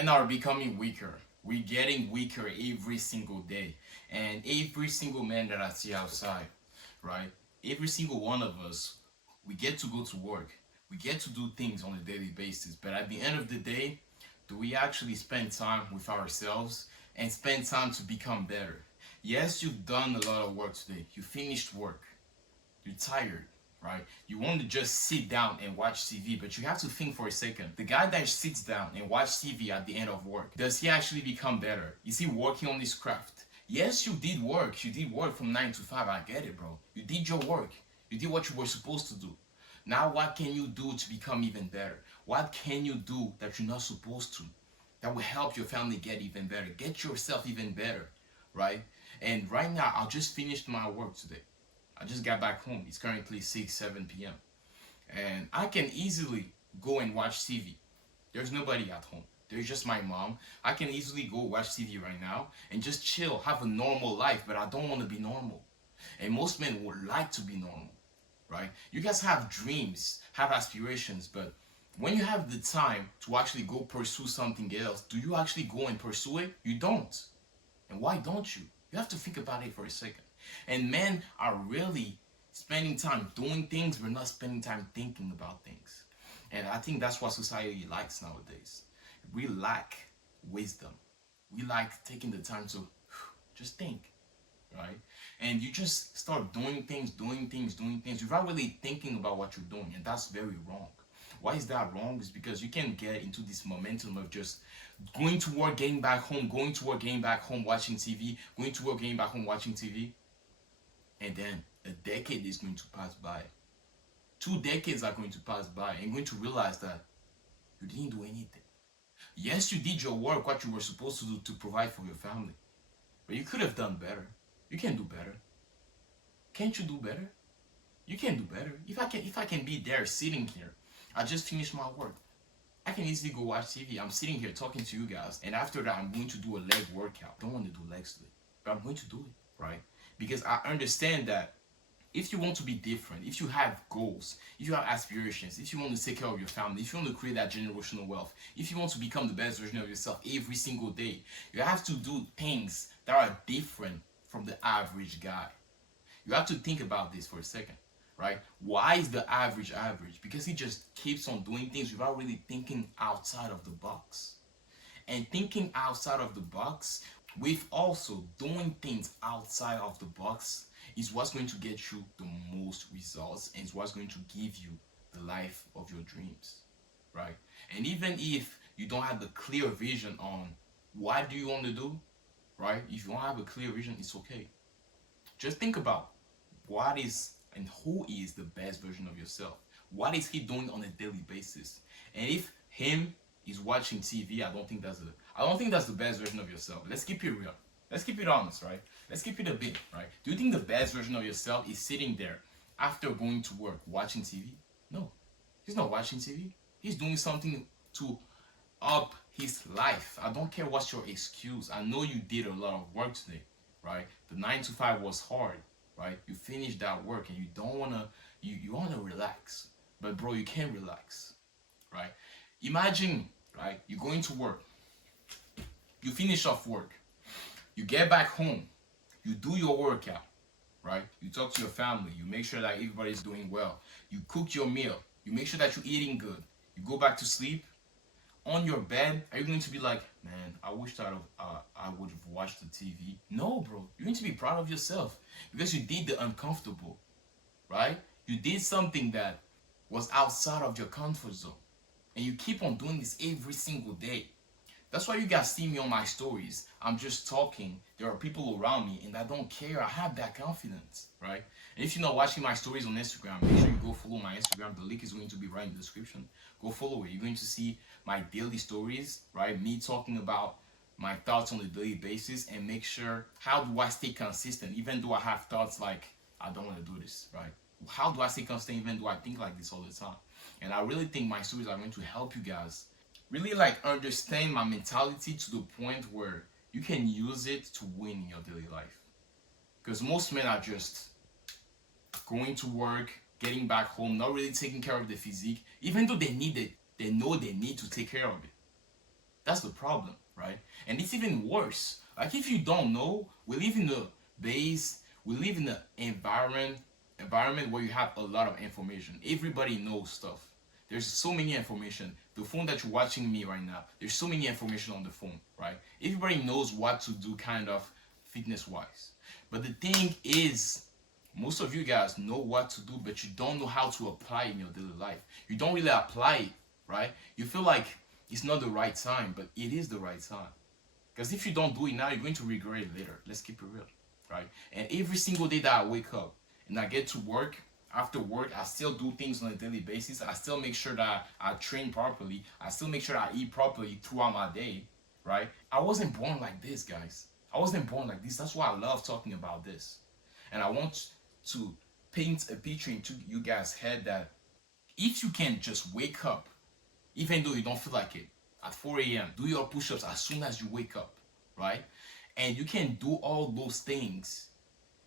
Men are becoming weaker. We're getting weaker every single day. And every single man that I see outside, right? Every single one of us, we get to go to work. We get to do things on a daily basis. But at the end of the day, do we actually spend time with ourselves and spend time to become better? Yes, you've done a lot of work today. You finished work. You're tired, right? You want to just sit down and watch TV, but you have to think for a second. The guy that sits down and watch TV at the end of work, does he actually become better? Is he working on his craft? Yes, you did work. You did work from 9 to 5. I get it, bro. You did your work. You did what you were supposed to do. Now, what can you do to become even better? What can you do that you're not supposed to? That will help your family get even better. Get yourself even better, right? And right now, I just finished my work today. I just got back home. It's currently 6, 7 p.m. And I can easily go and watch TV. There's nobody at home. There's just my mom. I can easily go watch TV right now and just chill, have a normal life, but I don't want to be normal. And most men would like to be normal, right? You guys have dreams, have aspirations, but when you have the time to actually go pursue something else, do you actually go and pursue it? You don't. And why don't you? You have to think about it for a second. And men are really spending time doing things, but not spending time thinking about things. And I think that's what society likes nowadays. We lack wisdom. We like taking the time to just think, right? And you just start doing things without really thinking about what you're doing. And that's very wrong. Why is that wrong? Is because you can get into this momentum of just going to work, getting back home, going to work, getting back home, watching TV, going to work, getting back home, watching TV. And then a decade is going to pass by. 2 decades are going to pass by, and you're going to realize that you didn't do anything. Yes, you did your work, what you were supposed to do to provide for your family. But you could have done better. You can do better. Can't you do better? You can do better. If I can be there sitting here, I just finished my work. I can easily go watch TV. I'm sitting here talking to you guys, and after that, I'm going to do a leg workout. I don't want to do legs today, but I'm going to do it, right? Because I understand that if you want to be different, if you have goals, if you have aspirations, if you want to take care of your family, if you want to create that generational wealth, if you want to become the best version of yourself every single day, you have to do things that are different from the average guy. You have to think about this for a second, right? Why is the average average? Because he just keeps on doing things without really thinking outside of the box. And thinking outside of the box with also doing things outside of the box is what's going to get you the most results, and it's what's going to give you the life of your dreams, right? And even if you don't have the clear vision on what do you want to do, right? If you don't have a clear vision, it's okay. Just think about what is and who is the best version of yourself. What is he doing on a daily basis? And if him is watching TV, I don't think that's the best version of yourself. Let's keep it real. Let's keep it honest, right? Let's keep it a bit, right? Do you think the best version of yourself is sitting there after going to work watching TV? No. He's not watching TV. He's doing something to up his life. I don't care what's your excuse. I know you did a lot of work today, right? The 9 to 5 was hard, right? You finished that work and you don't wanna you wanna relax. But bro, you can't relax, right? Imagine, right, you're going to work. You finish off work. You get back home, you do your workout, right? You talk to your family, you make sure that everybody's doing well. You cook your meal, you make sure that you're eating good. You go back to sleep. On your bed, are you going to be like, man, I wish that I would have watched the TV? No, bro. You're going to be proud of yourself because you did the uncomfortable, right? You did something that was outside of your comfort zone. And you keep on doing this every single day. That's why you guys see me on my stories. I'm just talking. There are people around me and I don't care. I have that confidence, right? And if you're not watching my stories on Instagram, make sure you go follow my Instagram. The link is going to be right in the description. Go follow it. You're going to see my daily stories, right? Me talking about my thoughts on a daily basis, and make sure, how do I stay consistent even though I have thoughts like, I don't want to do this, right? How do I stay consistent even though I think like this all the time? And I really think my stories are going to help you guys really like understand my mentality to the point where you can use it to win in your daily life. Because most men are just going to work, getting back home, not really taking care of the physique, even though they need it, they know they need to take care of it. That's the problem, right? And it's even worse. Like if you don't know, we live in the base, we live in the environment where you have a lot of information. Everybody knows stuff. There's so many information. The phone that you're watching me right now, there's so many information on the phone, right? Everybody knows what to do kind of fitness wise. But the thing is, most of you guys know what to do, but you don't know how to apply it in your daily life. You don't really apply it, right? You feel like it's not the right time, but it is the right time. Because if you don't do it now, you're going to regret it later. Let's keep it real, right? And every single day that I wake up and I get to work, after work, I still do things on a daily basis. I still make sure that I train properly. I still make sure that I eat properly throughout my day, right? I wasn't born like this, guys. I wasn't born like this. That's why I love talking about this. And I want to paint a picture into you guys' head that if you can just wake up, even though you don't feel like it, at 4 a.m., do your push-ups as soon as you wake up, right? And you can do all those things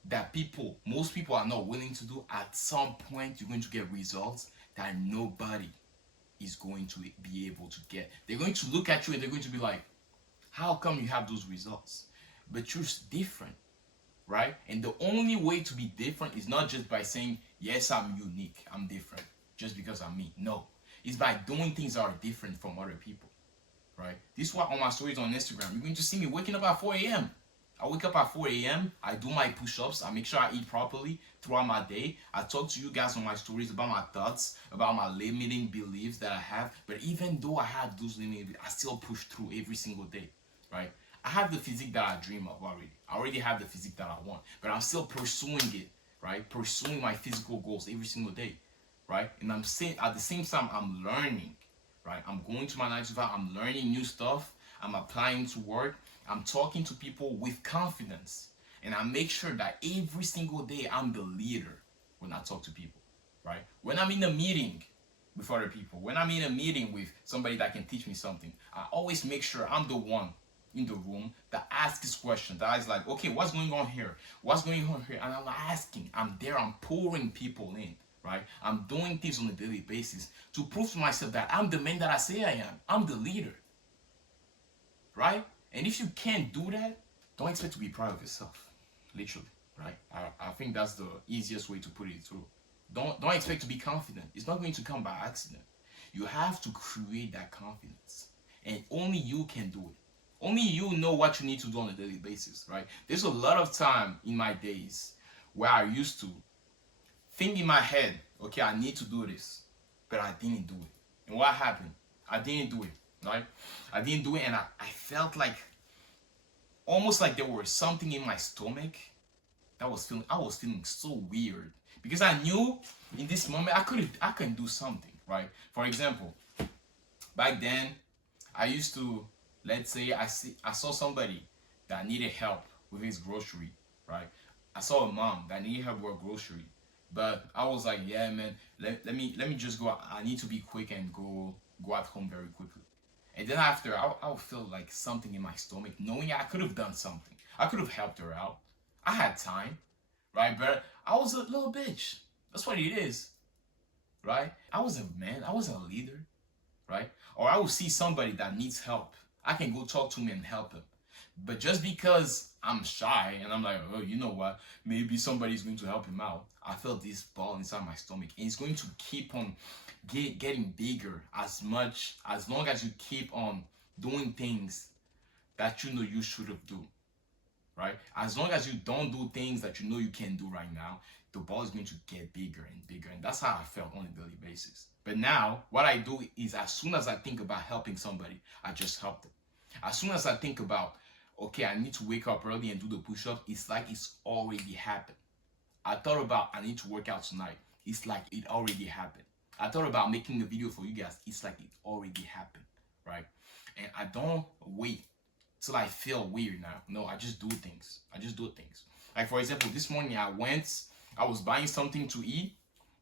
that most people are not willing to do. At some point, you're going to get results that nobody is going to be able to get. They're going to look at you and they're going to be like, how come you have those results? But you're different, right? And the only way to be different is not just by saying, yes, I'm unique, I'm different, just because I'm me. No, it's by doing things that are different from other people, right? This is why on my stories on Instagram, you're going to see me waking up at 4 a.m. I wake up at 4 a.m. I do my push-ups. I make sure I eat properly throughout my day. I talk to you guys on my stories about my thoughts, about my limiting beliefs that I have. But even though I have those limiting beliefs, I still push through every single day, right? I have the physique that I dream of already. I already have the physique that I want, but I'm still pursuing it, right? Pursuing my physical goals every single day, right? And I'm saying at the same time, I'm learning, right? I'm going to my 9 to 5. I'm learning new stuff. I'm applying to work. I'm talking to people with confidence. And I make sure that every single day I'm the leader when I talk to people, right? When I'm in a meeting with other people, when I'm in a meeting with somebody that can teach me something, I always make sure I'm the one in the room that asks questions. That is like, okay, what's going on here? What's going on here? And I'm asking, I'm there, I'm pouring people in, right? I'm doing things on a daily basis to prove to myself that I'm the man that I say I am. I'm the leader, right? And if you can't do that, don't expect to be proud of yourself, literally, right? I think that's the easiest way to put it through. Don't expect to be confident. It's not going to come by accident. You have to create that confidence, and only you can do it. Only you know what you need to do on a daily basis, right? There's a lot of time in my days where I used to think in my head, okay, I need to do this, but I didn't do it. And what happened? I didn't do it. Right? I didn't do it, and I felt like almost like there was something in my stomach that I was feeling so weird, because I knew in this moment I can do something, right? For example, back then I used to, let's say I saw somebody that needed help with his grocery, right? I saw a mom that needed help with her grocery, but I was like, yeah, man, let me just go. I need to be quick and go at home very quickly. And then after, I would feel like something in my stomach, knowing I could have done something. I could have helped her out. I had time, right? But I was a little bitch. That's what it is, right? I was a man. I wasn't a leader, right? Or I would see somebody that needs help. I can go talk to him and help him. But just because I'm shy and I'm like, oh, you know what? Maybe somebody's going to help him out. I felt this ball inside my stomach, and it's going to keep on getting bigger as long as you keep on doing things that you know you should have do, right? As long as you don't do things that you know you can do right now, the ball is going to get bigger and bigger. And that's how I felt on a daily basis. But now what I do is, as soon as I think about helping somebody, I just help them. As soon as I think about, okay, I need to wake up early and do the push-ups, it's like it's already happened. I thought about, I need to work out tonight. It's like it already happened. I thought about making a video for you guys. It's like it already happened, right? And I don't wait till I feel weird now. No, I just do things. I just do things. Like, for example, this morning I was buying something to eat,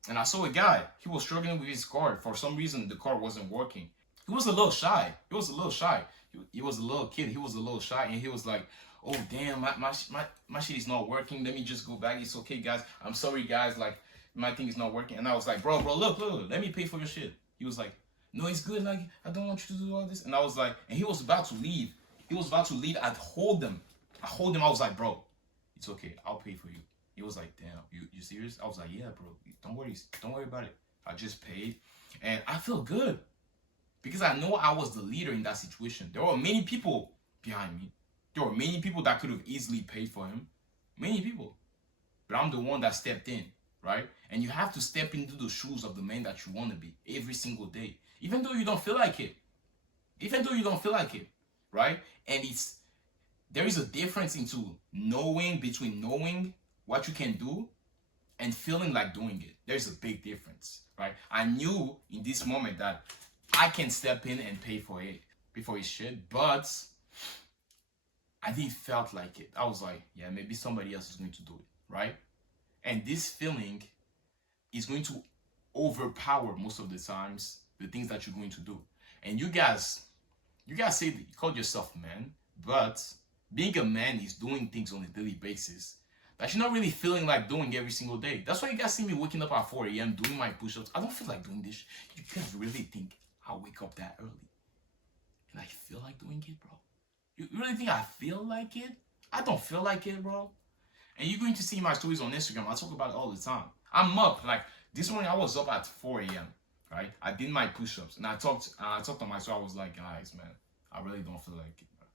and I saw a guy. He was struggling with his car. For some reason, the car wasn't working. He was a little shy. He was a little kid. He was a little shy, and he was like, oh, damn, my shit is not working. Let me just go back. It's okay, guys. I'm sorry, guys. Like, my thing is not working. And I was like, bro, look, let me pay for your shit. He was like, No, it's good. Like, I don't want you to do all this. And I was like, and he was about to leave. He was about to leave. I'd hold him. I hold him. I was like, bro, it's okay. I'll pay for you. He was like, damn, you serious? I was like, yeah, bro. Don't worry about it. I just paid. And I feel good. Because I know I was the leader in that situation. There were many people behind me. There were many people that could have easily paid for him. Many people. But I'm the one that stepped in, right? And you have to step into the shoes of the man that you want to be every single day. Even though you don't feel like it. Even though you don't feel like it, right? And there is a difference between knowing what you can do and feeling like doing it. There's a big difference, right? I knew in this moment that I can step in and pay for his shit, but I didn't felt like it. I was like, yeah, maybe somebody else is going to do it, right? And this feeling is going to overpower most of the times the things that you're going to do. And you guys say that you call yourself man, but being a man is doing things on a daily basis that you're not really feeling like doing every single day. That's why you guys see me waking up at 4 a.m. doing my push-ups. I don't feel like doing this. You guys really think I wake up that early and I feel like doing it, bro? You really think I feel like it? I don't feel like it, bro. And you're going to see my stories on Instagram. I talk about it all the time. I'm up. Like, this morning I was up at 4 a.m., right? I did my push-ups. And I talked to myself. I was like, guys, man, I really don't feel like it, bro.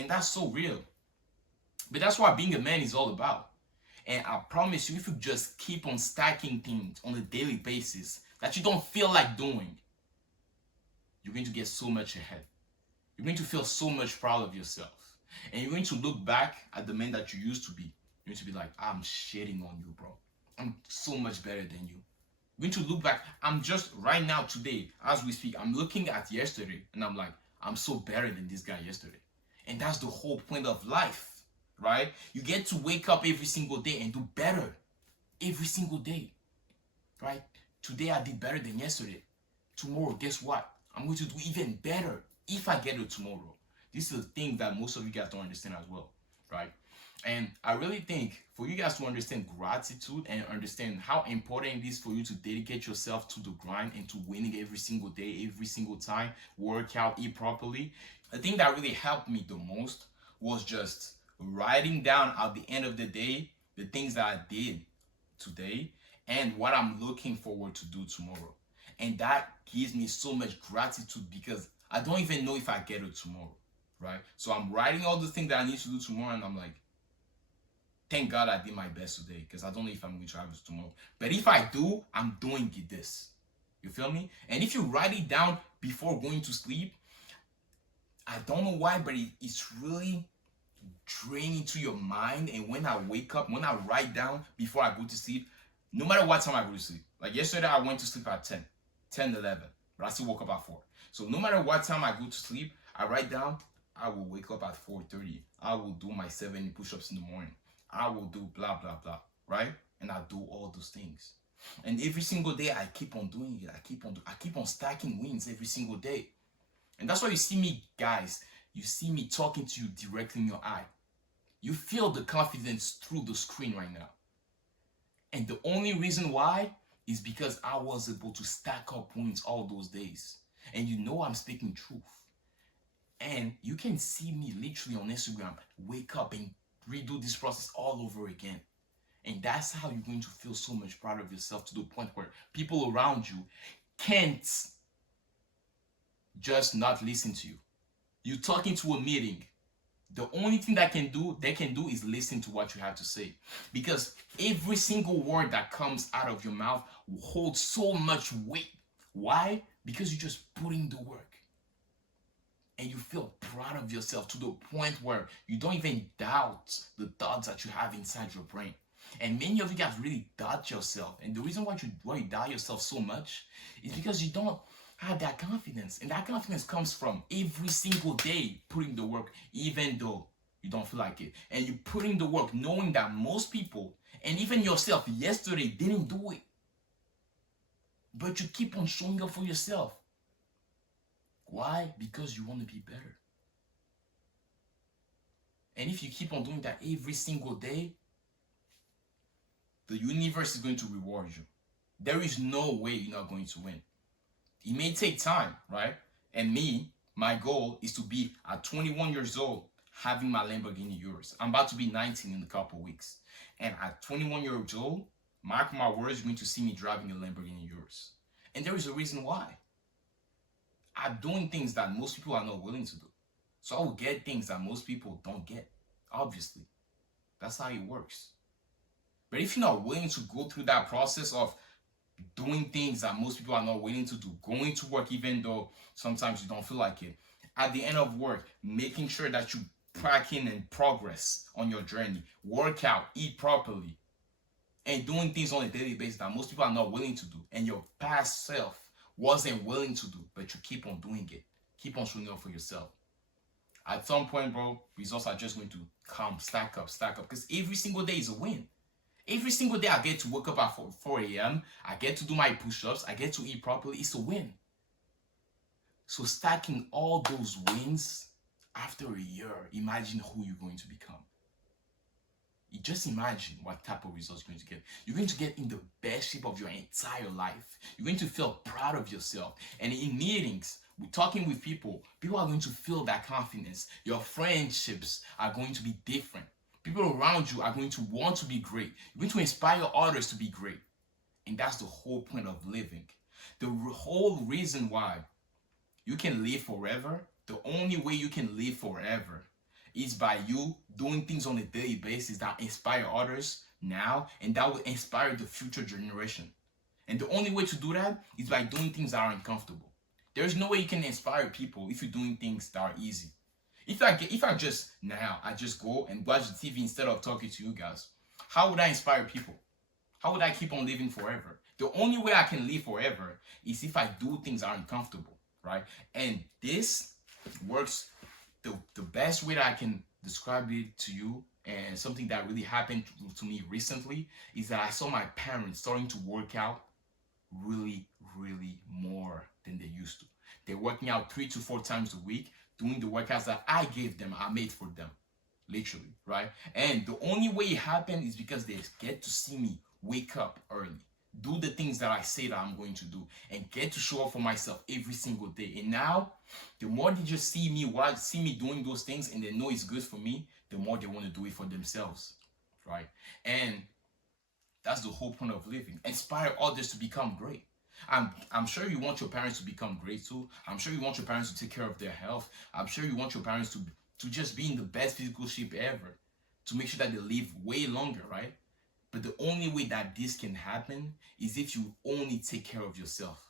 And that's so real. But that's what being a man is all about. And I promise you, if you just keep on stacking things on a daily basis that you don't feel like doing, you're going to get so much ahead. You're going to feel so much proud of yourself. And you're going to look back at the man that you used to be. You're going to be like, I'm shitting on you, bro. I'm so much better than you. You're going to look back. I'm just right now, today, as we speak, I'm looking at yesterday and I'm like, I'm so better than this guy yesterday. And that's the whole point of life, right? You get to wake up every single day and do better every single day, right? Today I did better than yesterday. Tomorrow, guess what? I'm going to do even better if I get it tomorrow. This is the thing that most of you guys don't understand as well, right? And I really think for you guys to understand gratitude and understand how important it is for you to dedicate yourself to the grind and to winning every single day, every single time, work out, eat properly. The thing that really helped me the most was just writing down at the end of the day the things that I did today and what I'm looking forward to do tomorrow. And that gives me so much gratitude because I don't even know if I get it tomorrow, right? So I'm writing all the things that I need to do tomorrow and I'm like, thank God I did my best today because I don't know if I'm going to travel tomorrow. But if I do, I'm doing this. You feel me? And if you write it down before going to sleep, I don't know why, but it's really draining to your mind. And when I wake up, when I write down before I go to sleep, no matter what time I go to sleep. Like yesterday, I went to sleep at 10, 11, but I still woke up at 4. So no matter what time I go to sleep, I write down, I will wake up at 4:30. I will do my 70 push-ups in the morning. I will do blah, blah, blah, right? And I do all those things. And every single day, I keep on doing it. I keep on stacking wins every single day. And that's why you see me, guys, you see me talking to you directly in your eye. You feel the confidence through the screen right now. And the only reason why is because I was able to stack up wins all those days. And you know I'm speaking truth. And you can see me literally on Instagram wake up and redo this process all over again. And that's how you're going to feel so much proud of yourself to the point where people around you can't just not listen to you. You're talking to a meeting. The only thing they can do is listen to what you have to say. Because every single word that comes out of your mouth will hold so much weight. Why? Because you're just putting the work. And you feel proud of yourself to the point where you don't even doubt the thoughts that you have inside your brain. And many of you guys really doubt yourself. And the reason why you doubt yourself so much is because you don't have that confidence. And that confidence comes from every single day putting the work, even though you don't feel like it. And you putting the work knowing that most people, and even yourself yesterday, didn't do it. But you keep on showing up for yourself. Why? Because you want to be better. And if you keep on doing that every single day, the universe is going to reward you. There is no way you're not going to win. It may take time, right? And me, my goal is to be at 21 years old having my Lamborghini Urus. I'm about to be 19 in a couple of weeks. And at 21 years old, mark my words, you're going to see me driving a Lamborghini Urus. And there is a reason why. I'm doing things that most people are not willing to do. So I will get things that most people don't get. Obviously. That's how it works. But if you're not willing to go through that process of doing things that most people are not willing to do, going to work even though sometimes you don't feel like it, at the end of work, making sure that you tracking and progress on your journey, work out, eat properly, and doing things on a daily basis that most people are not willing to do, and your past self wasn't willing to do, but you keep on doing it. Keep on showing up for yourself. At some point, bro, results are just going to come, stack up, because every single day is a win. Every single day I get to wake up at 4 a.m., I get to do my push-ups, I get to eat properly, it's a win. So stacking all those wins after a year, imagine who you're going to become. You just imagine what type of results you're going to get. You're going to get in the best shape of your entire life. You're going to feel proud of yourself. And in meetings, we're talking with people, people are going to feel that confidence. Your friendships are going to be different. People around you are going to want to be great. You're going to inspire others to be great. And that's the whole point of living. The whole reason why you can live forever, the only way you can live forever is by you doing things on a daily basis that inspire others now, and that will inspire the future generation. And the only way to do that is by doing things that are uncomfortable. There's no way you can inspire people if you're doing things that are easy. If I just go and watch the TV instead of talking to you guys, how would I inspire people? How would I keep on living forever? The only way I can live forever is if I do things that are uncomfortable, right? And this works. The best way that I can describe it to you, and something that really happened to me recently, is that I saw my parents starting to work out really more than they used to. They're working out 3 to 4 times a week, doing the workouts that I gave them, I made for them, literally, right? And the only way it happened is because they get to see me wake up early, do the things that I say that I'm going to do, and get to show up for myself every single day. And now, the more they just see me doing those things, and they know it's good for me, the more they want to do it for themselves, right? And that's the whole point of living. Inspire others to become great. I'm sure you want your parents to become great too. I'm sure you want your parents to take care of their health. I'm sure you want your parents to just be in the best physical shape ever, to make sure that they live way longer, right? But the only way that this can happen is if you only take care of yourself.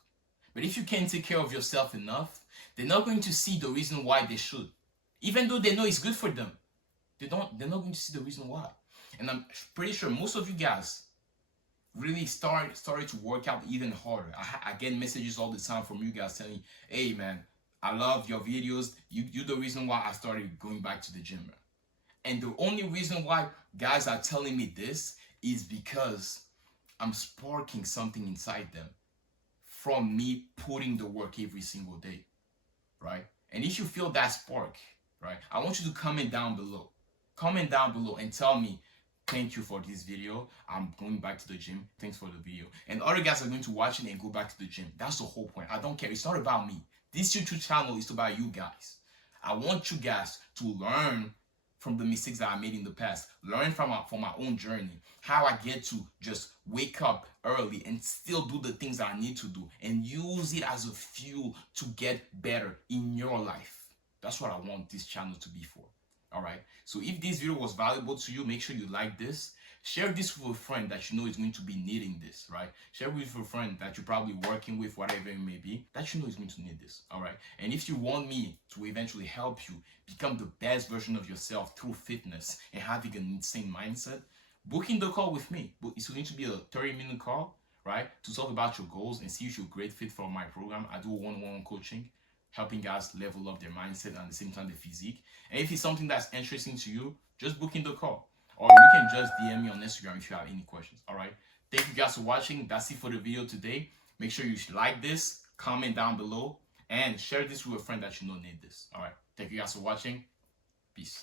But if you can't take care of yourself enough, they're not going to see the reason why they should. Even though they know it's good for them, they're not going to see the reason why. And I'm pretty sure most of you guys really started to work out even harder. I get messages all the time from you guys telling me, hey man, I love your videos. You're the reason why I started going back to the gym. And the only reason why guys are telling me this is because I'm sparking something inside them from me putting the work every single day, right? And if you feel that spark, right, I want you to comment down below. Comment down below and tell me, thank you for this video. I'm going back to the gym. Thanks for the video. And other guys are going to watch it and go back to the gym. That's the whole point. I don't care. It's not about me. This YouTube channel is about you guys. I want you guys to learn from the mistakes that I made in the past. Learn from my own journey. How I get to just wake up early and still do the things that I need to do. And use it as a fuel to get better in your life. That's what I want this channel to be for. Alright, so if this video was valuable to you, make sure you like this. Share this with a friend that you know is going to be needing this, right? Share with a friend that you're probably working with, whatever it may be, that you know is going to need this, alright? And if you want me to eventually help you become the best version of yourself through fitness and having an insane mindset, booking the call with me. It's going to be a 30-minute call, right? To talk about your goals and see if you're a great fit for my program. I do one-on-one coaching, helping guys level up their mindset and at the same time the physique. And if it's something that's interesting to you, just book in the call. Or you can just DM me on Instagram if you have any questions. Alright. Thank you guys for watching. That's it for the video today. Make sure you like this, comment down below, and share this with a friend that you know need this. Alright. Thank you guys for watching. Peace.